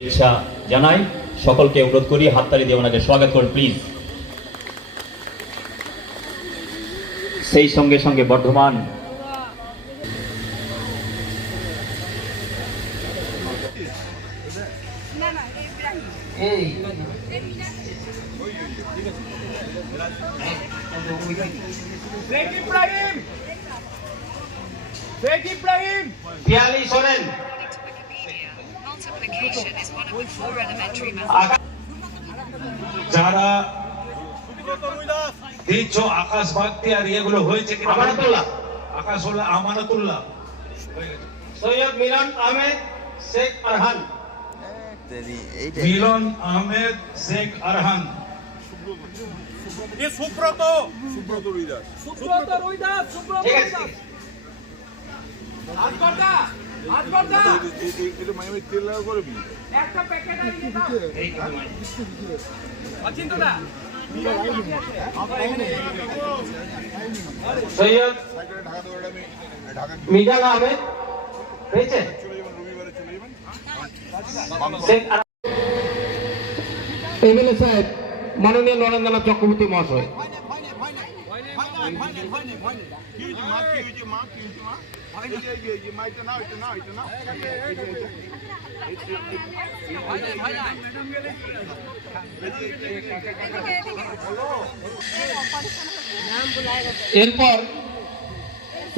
ইচ্ছা জানাই সকলকে অনুরোধ করি হাততালি দিয়ে ওনাকে স্বাগত করুন প্লিজ। সেই সঙ্গে সঙ্গে বর্ধমান যারা দিচ্ছ আকাশ বাগতি আর এগুলো হয়েছে কি আকাশ হলো আমানতুল্লাহ সৈয়দ মিলন আহমেদ শেখ আরহান মিলন আহমেদ শেখ আরহান সুব্রত রুইদাস একটা প্যাকেট সৈয়দ মিজান আহমেদ হয়েছে এমএলএ সাহেব মাননীয় নরেন্দ্রনাথ চক্রবর্তী মহাশয়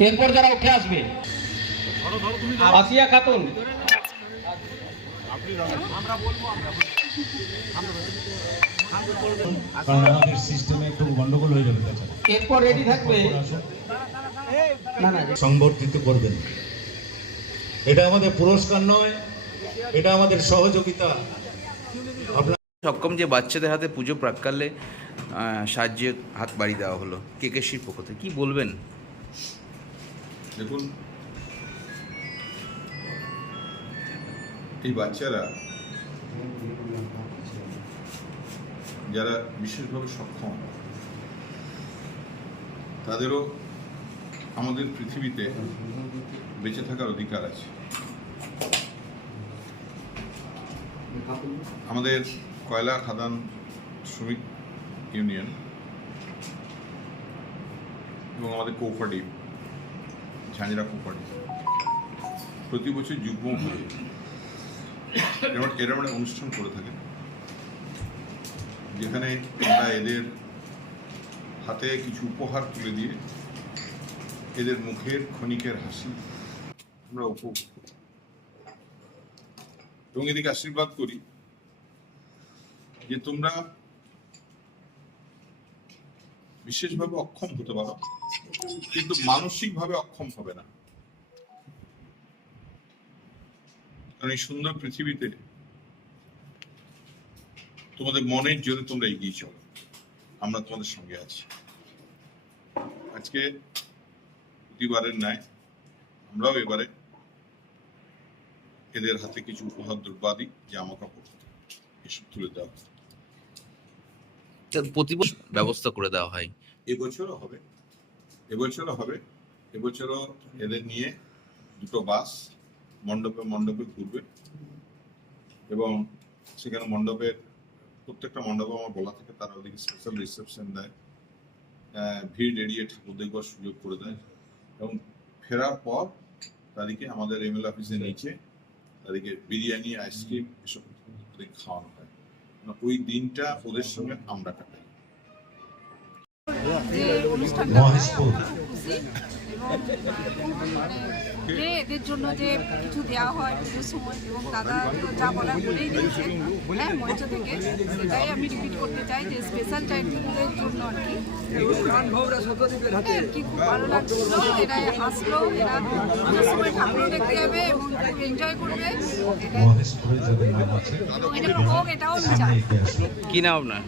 এরপর যারা উঠে আসবে আসিয়া খাতুন কারণ আমাদের সিস্টেমে একটু গন্ডগোল হয়ে যাবে তাছাড়া এরপর রেডি থাকবে সংবর্ধিত করবেন। এটা আমাদের পুরস্কার নয়, এটা আমাদের সহযোগিতা। সক্ষম যে বাচ্চাদের হাতে পুজো প্রাক্কালে সাহায্যের হাত বাড়িয়ে দেওয়া হলো কেকেসির পক্ষ থেকে, কি বলবেন? দেখুন, এই বাচ্চারা যারা বিশেষভাবে সক্ষম তাদেরও আমাদের পৃথিবীতে বেঁচে থাকার অধিকার আছে। আমাদের কয়লা খাদান শ্রমিক ইউনিয়ন এবং আমাদের কোঅপারেটিভ ঝাঁঝরা কোঅপারেটিভ প্রতি বছর যুগ্মভাবে এরকম একটা অনুষ্ঠান করে থাকেন, যেখানে আমরা এদের হাতে কিছু উপহার তুলে দিয়ে এদের মুখের ক্ষণিকের হাসি আমরা উপভোগ করি এবং এদিকে আশীর্বাদ করি যে তোমরা বিশেষভাবে অক্ষম হতে পারো, কিন্তু মানসিকভাবে অক্ষম হবে না। কারণ এই সুন্দর পৃথিবীতে তোমাদের মনের জোরে তোমরা এগিয়ে চলো, আমরা তোমাদের সঙ্গে আছি। আজকে প্রতিবারের ন্যায় আমরাও এবারে এদের হাতে কিছু উপহার দ্রব্যাদি, জামা কাপড় এসব তুলে দেওয়া প্রতি বছর ব্যবস্থা করে দেওয়া হয়। এবছরও হবে। এবছরও এদের নিয়ে দুটো বাস মণ্ডপে ঘুরবে এবং সেখানে প্রত্যেকটা মণ্ডপে আমার বলা থেকে তারা ওদিকে স্পেশাল রিসেপশন দেয়, ভিড় এড়িয়ে ঠাকুর দেখবার সুযোগ করে দেয় এবং ফেরার পর তাদেরকে আমাদের এমএলএ অফিসের নিচে তাদেরকে বিরিয়ানি, আইসক্রিম এসব খাওয়ানো হয়। ওই দিনটা ওদের সঙ্গে আমরা কাটাই। এদের জন্য যে কিছু দেওয়া হয় পুজোর সময়, এবং দাদা যা বলার বলেই দিয়েছে হ্যাঁ মঞ্চ থেকে, সেটাই আমি রিপিট করতে চাই যে স্পেশাল চাইল্ডদের জন্য আর কি খুব ভালো লাগছিল। এরা আসলো, এরা পুজোর সময় ঠাকুর দেখতে যাবে এবং এনজয় করবে, এবং এটা হোক এটাও চাই। কি নাম আপনার?